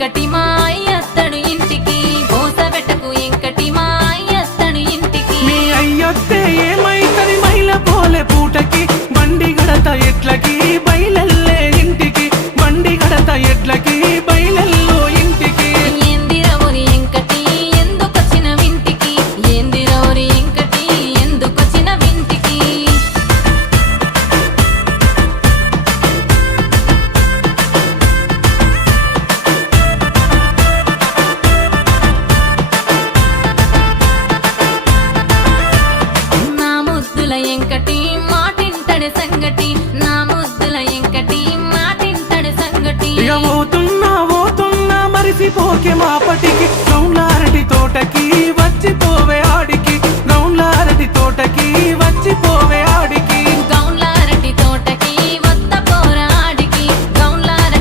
ఎంకటి మా అయ్యత్తడు ఇంటికి బోసబెట్టకు ఎంకటి మా అయ్యత్తడు ఇంటికి మీ అయ్యొత్తే ఏమైతది మైల పోలే పూటకి బండి గడత ఎట్లకి బయలెల్లే ఇంటికి బండి గడత ఎట్లకి బయలెల్లో ఇంటికి ఏందిరవరి ఎంకటి ఎందుకొచ్చిన వింటికి ఏందిరవరి ఎంకటి ఎందుకొచ్చిన వింటికి నా ముద్దుల ఎంకటి మాటింటడి సంగటి నా ముద్దుల ఎంకటి మాటింటడి సంగటి ఇక పోతున్నా మరిసిపోకే మాపటికి రౌండ్ల అరటి తోటకి